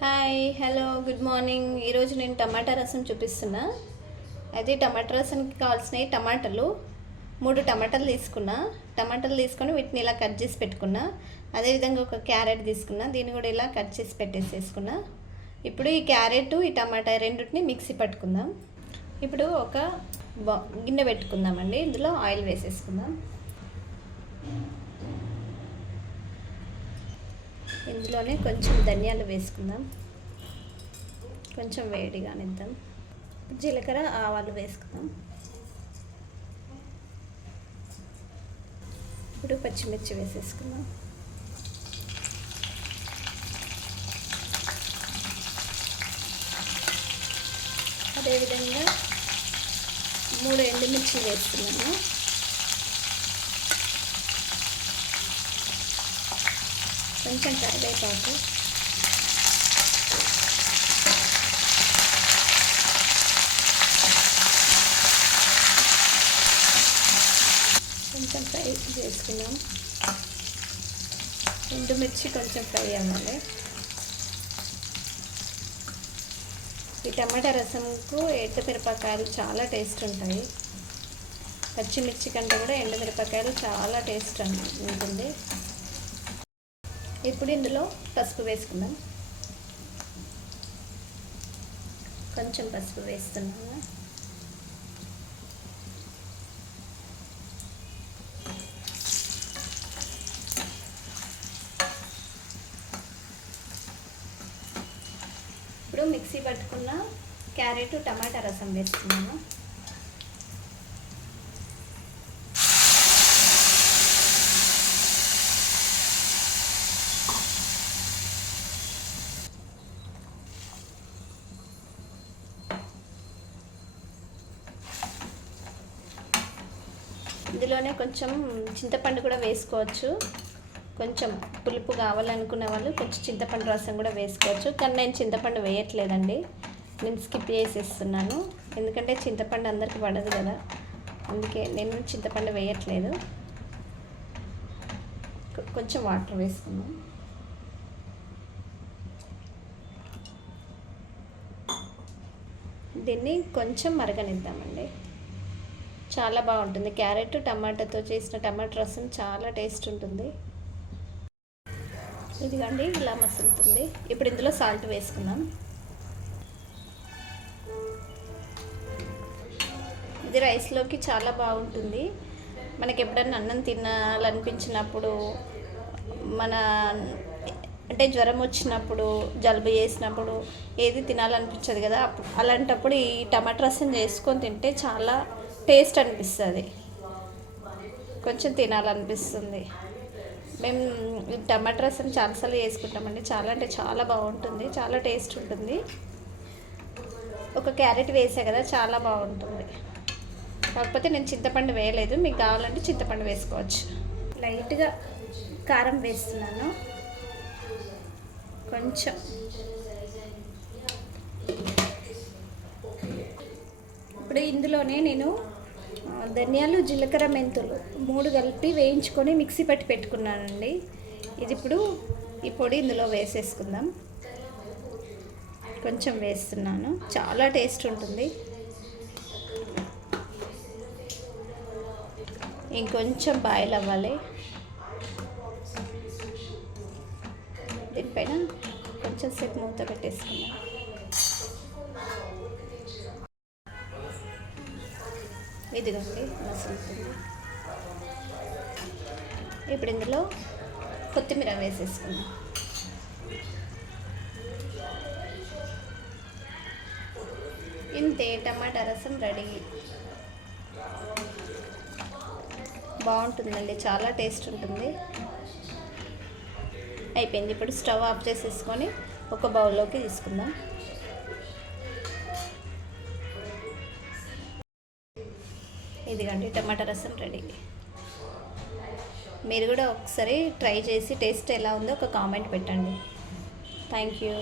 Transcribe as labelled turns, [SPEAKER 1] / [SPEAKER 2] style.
[SPEAKER 1] Hi hello good morning. ఈరోజు నేను టమాటా రసం చూపిస్తున్నా. అది టమాటా రసంకి కావాల్సినవి టమాటాలు. మూడు టమాటాలు తీసుకున్నా. టమాటాలు తీసుకొని వీటిని ఇలా కట్ చేసి పెట్టుకున్నా. అదేవిధంగా ఒక క్యారెట్ తీసుకున్నా. దీన్ని కూడా ఇలా కట్ చేసి పెట్టేసేసుకున్నా. ఇప్పుడు ఈ క్యారెట్ ఈ టమాటా రెండింటిని మిక్సీ పట్టుకుందాం. ఇప్పుడు ఒక గిన్నె పెట్టుకుందామండి. ఇందులో ఆయిల్ వేసేసుకుందాం. ఇందులోనే కొంచెం ధనియాలు వేసుకుందాం. కొంచెం వేడిగానిద్దాం జీలకర్ర ఆవాలు వేసుకుందాం. ఇప్పుడు పచ్చిమిర్చి వేసేసుకుందాం. అదేవిధంగా మూడు ఎండుమిర్చి వేసుకున్నాము. కొంచెం కరివేపాకు కొంచెం ఫ్రై చేసుకున్నాం ఎండుమిర్చి కొంచెం ఫ్రై అవ్వాలి ఈ టమాటా రసంకు ఎండుమిరపకాయలు చాలా టేస్ట్ ఉంటాయి. పచ్చిమిర్చి కంటే కూడా ఎండుమిరపకాయలు చాలా టేస్ట్ ఉంటుంది. ఇప్పుడు ఇందులో పసుపు వేసుకుందాం. కొంచెం పసుపు వేస్తున్నాము ఇప్పుడు మిక్సీ పట్టుకున్న క్యారెట్ టమాటా రసం వేస్తున్నాము ఇందులోనే కొంచెం చింతపండు కూడా వేసుకోవచ్చు. కొంచెం పులుపు కావాలనుకున్న వాళ్ళు కొంచెం చింతపండు రసం కూడా వేసుకోవచ్చు. కానీ నేను చింతపండు వేయట్లేదండి. నేను స్కిప్ చేసేస్తున్నాను. ఎందుకంటే చింతపండు అందరికి పడదు కదా. అందుకే నేను చింతపండు వేయట్లేదు. కొంచెం వాటర్ వేసుకున్నాం దీన్ని కొంచెం మరగనిద్దామండి. చాలా బాగుంటుంది. క్యారెట్ టమాటాతో చేసిన టమాటా రసం చాలా టేస్ట్ ఉంటుంది. ఇదిగండి ఇలా మసులుతుంది. ఇప్పుడు ఇందులో సాల్ట్ వేసుకుందాం. ఇది రైస్లోకి చాలా బాగుంటుంది. మనకి ఎప్పుడన్నా అన్నం తినాలనిపించినప్పుడు మన అంటే జ్వరం వచ్చినప్పుడు జలుబు చేసినప్పుడు ఏది తినాలనిపించదు కదా? అప్పుడు అలాంటప్పుడు ఈ టమాటా రసం చేసుకొని తింటే చాలా టేస్ట్ అనిపిస్తుంది. కొంచెం తినాలనిపిస్తుంది. మేము టమాటా రసం చాలాసార్లు చేసుకుంటామండి. చాలా అంటే చాలా బాగుంటుంది. చాలా టేస్ట్ ఉంటుంది. ఒక క్యారెట్ వేసా కదా చాలా బాగుంటుంది. కాకపోతే నేను చింతపండు వేయలేదు. మీకు కావాలంటే చింతపండు వేసుకోవచ్చు. లైట్గా కారం వేస్తున్నాను. కొంచెం. ఇప్పుడు ఇందులోనే నేను ధనియాలు జీలకర్ర మెంతులు మూడు కలిపి వేయించుకొని మిక్సీ పట్టి పెట్టుకున్నానండి. ఇది ఇప్పుడు ఈ పొడి ఇందులో వేసేసుకుందాం. కొంచెం వేస్తున్నాను. చాలా టేస్ట్ ఉంటుంది. ఇంకొంచెం బాయిల్ అవ్వాలి. దీనిపైన కొంచెం సేపు మూత పెట్టేసుకుందాం. ఇదిగోండి మసులుతుంది ఇప్పుడు ఇందులో కొత్తిమీర వేసేసుకుందాం. ఇంతే టమాటా రసం రెడీ. బాగుంటుందండి చాలా టేస్ట్ ఉంటుంది. అయిపోయింది ఇప్పుడు స్టవ్ ఆఫ్ చేసేసుకొని ఒక బౌల్లోకి తీసుకుందాం. ఇదిగండి టమాటా రసం రెడీ మీరు కూడా ఒకసారి ట్రై చేసి టేస్ట్ ఎలా ఉందో ఒక కామెంట్ పెట్టండి. Thank you